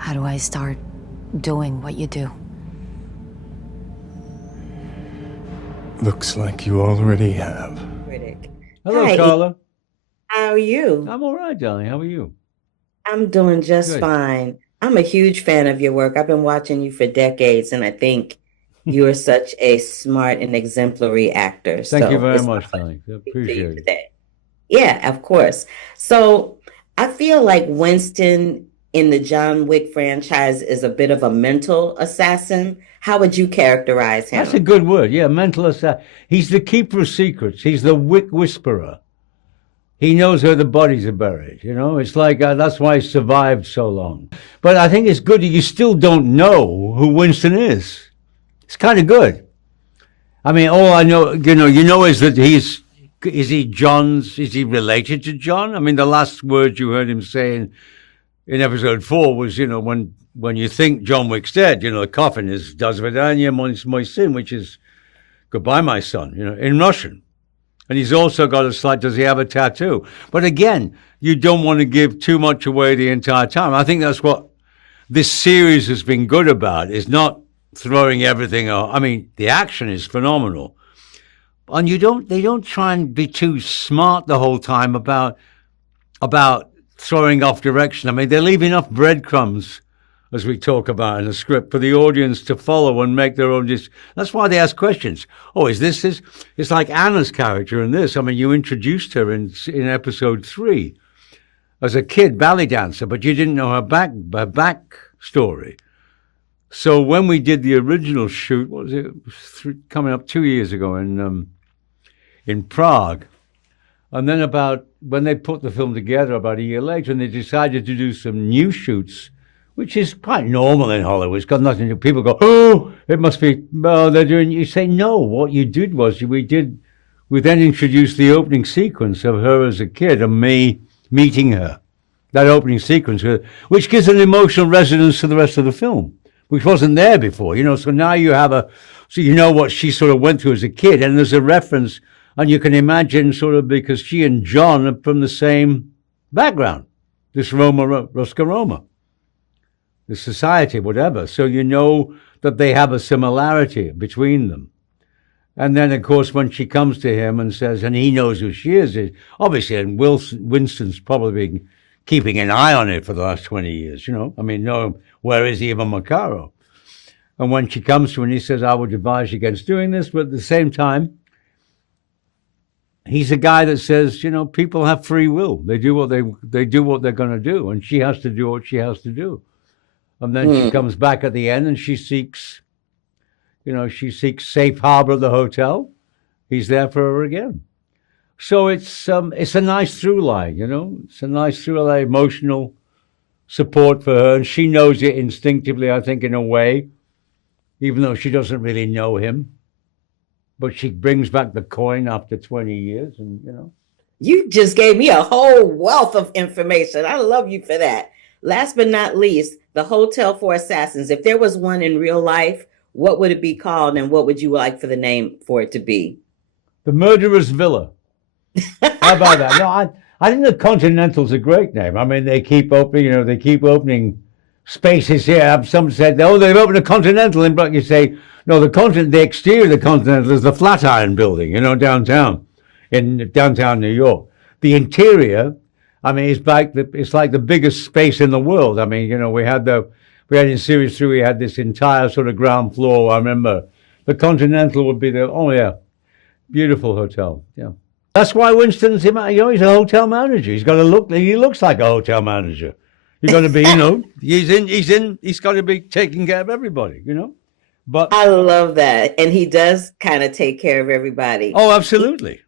How do I start doing what you do? Looks like you already have. Critic. Hello, Hi, Carla. how are you? I'm all right, darling. How are you? I'm doing just Good. fine. I'm a huge fan of your work. I've been watching you for decades, and I think you are such a smart and exemplary actor. Thank you So very it's my much, pleasure darling. I to speak to you appreciate it. today. Yeah, of course. So I feel like Winston in the John Wick franchise is a bit of a mental assassin. How would you characterize That's a him? good word. Yeah, mental assassin. He's the keeper of secrets. He's the whisperer. He knows where the bodies are buried. It's like that's why he survived so long. But I think it's good that you still don't know who Winston is. It's kind of good. I mean, all I know, is that is he related to John? I mean, the last word you heard him saying in episode 4 was, when you think John Wick's dead, the coffin is "Das Vidanya, my sin," which is "Goodbye, my son," in Russian. And he's also got a slight, does he have a tattoo? But again, you don't want to give too much away the entire time. I think that's what this series has been good about, is not throwing everything out. I mean, the action is phenomenal. And they don't try and be too smart the whole time about throwing off direction. I mean, they leave enough breadcrumbs, as we talk about in the script, for the audience to follow and make their own. That's why they ask questions. Oh, is this? It's like Anna's character in this. I mean, you introduced her in episode 3 as a kid ballet dancer, but you didn't know her back story. So when we did the original shoot, what was it? It was coming up 2 years ago in Prague. And then about when they put the film together about a year later, and they decided to do some new shoots, which is quite normal in Hollywood. It's got nothing to do. People go, oh, it must be, well, they're doing, you say, no, what you did was we then introduced the opening sequence of her as a kid and me meeting her. That opening sequence, which gives an emotional resonance to the rest of the film, which wasn't there before, So now so you know what she sort of went through as a kid, and there's a reference. And you can imagine sort of, because she and John are from the same background, this Roma, the society, whatever. So you know that they have a similarity between them. And then, of course, when she comes to him and says, and he knows who she is obviously, and Winston's probably been keeping an eye on it for the last 20 years, I mean, no, where is Eva Macaro? And when she comes to him and he says, I would advise you against doing this, but at the same time, he's a guy that says, people have free will. They do what they're going to do, and she has to do what she has to do. And then she comes back at the end, and she seeks safe harbor at the hotel. He's there for her again. So it's a nice through line, It's a nice through line, emotional support for her, and she knows it instinctively, I think, in a way, even though she doesn't really know him. But she brings back the coin after 20 years, and You just gave me a whole wealth of information. I love you for that. Last but not least, the Hotel for Assassins. If there was one in real life, what would it be called, and what would you like for the name for it to be? The Murderer's Villa. How about that? No, I think the Continental's a great name. I mean, they keep opening spaces here. Some said, oh, they've opened a Continental in Brook. You say, no, the exterior of the Continental is the Flatiron Building, downtown, in downtown New York. The interior, I mean, it's like the biggest space in the world. I mean, we had in Series 3, we had this entire sort of ground floor. I remember the Continental would be beautiful hotel. Yeah. That's why Winston's, he's a hotel manager. He looks like a hotel manager. You're going to be, he's got to be taking care of everybody, But I love that. And he does kind of take care of everybody. Oh, absolutely.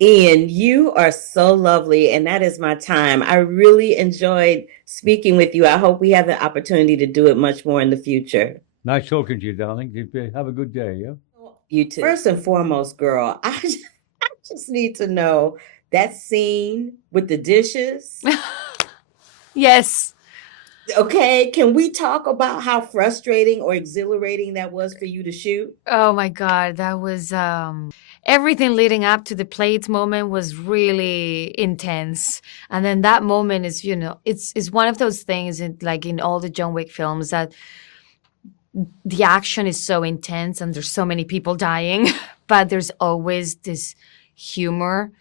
Ian, you are so lovely, and that is my time. I really enjoyed speaking with you. I hope we have the opportunity to do it much more in the future. Nice talking to you, darling. Have a good day, yeah? You too. First and foremost, girl, I just need to know that scene with the dishes. Yes. Okay, can we talk about how frustrating or exhilarating that was for you to shoot? Oh my God, that was everything leading up to the plates moment was really intense. And then that moment is, it's one of those things like in all the John Wick films that the action is so intense and there's so many people dying, but there's always this humor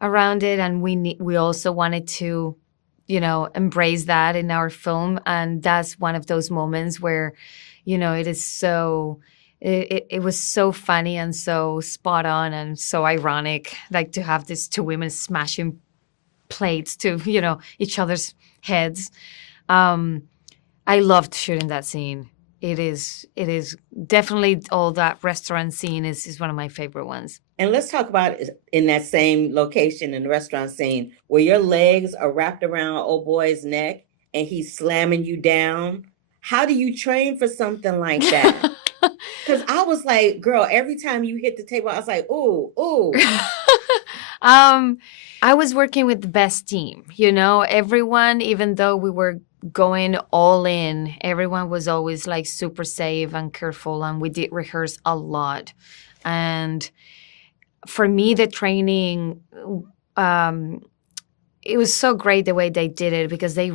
around it, and we also wanted to embrace that in our film. And that's one of those moments where it is so it was so funny and so spot on and so ironic, like to have these two women smashing plates to each other's heads. I loved shooting that scene. It is definitely, all that restaurant scene is one of my favorite ones. And let's talk about in that same location in the restaurant scene where your legs are wrapped around old boy's neck and he's slamming you down. How do you train for something like that? Because I was like, girl, every time you hit the table, I was like, ooh, ooh. I was working with the best team. Everyone, even though we were going all in, everyone was always like super safe and careful, and we did rehearse a lot. And for me, the training, it was so great the way they did it, because it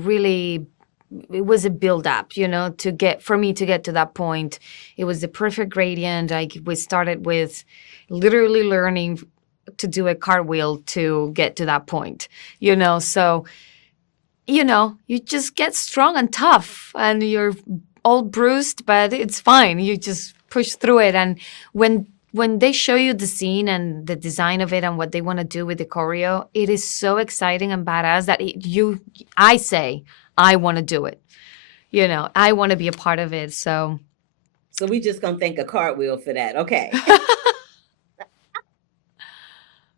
was a build up, for me to get to that point. It was the perfect gradient. We started with literally learning to do a cartwheel to get to that point, so, you just get strong and tough, and you're all bruised, but it's fine. You just push through it. And when they show you the scene and the design of it and what they want to do with the choreo, it is so exciting and badass that I say, I want to do it. I want to be a part of it. So we just gonna thank a cartwheel for that. Okay.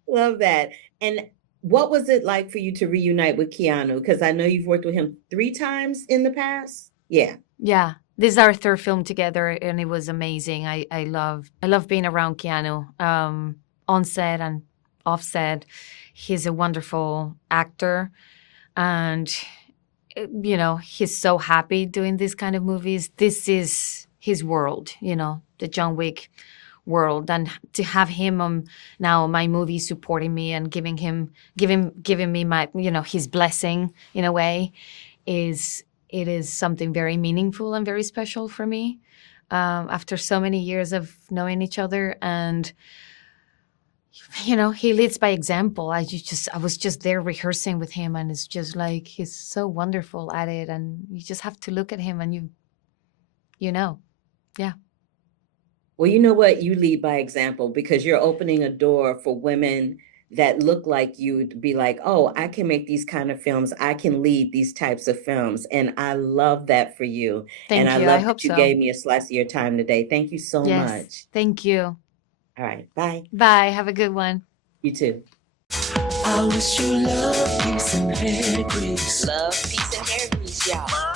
Love that. And what was it like for you to reunite with Keanu? Because I know you've worked with him 3 times in the past. Yeah. Yeah. This is our third film together, and it was amazing. I love being around Keanu, on set and off set. He's a wonderful actor, and he's so happy doing these kind of movies. This is his world, the John Wick world, and to have him now my movie supporting me and giving me my his blessing in a way it is something very meaningful and very special for me, after so many years of knowing each other. And he leads by example. I was just there rehearsing with him, and it's just like he's so wonderful at it, and you just have to look at him and yeah. Well, you know what? You lead by example, because you're opening a door for women that look like you to be like, oh, I can make these kind of films. I can lead these types of films. And I love that for you. Thank and you. I love I hope that you so. gave me a slice of your time today. Thank you so Yes. much. Thank you. All right. Bye. Bye. Have a good one. You too. I wish you love, peace, and hair grease. Love, peace, and hair grease, y'all.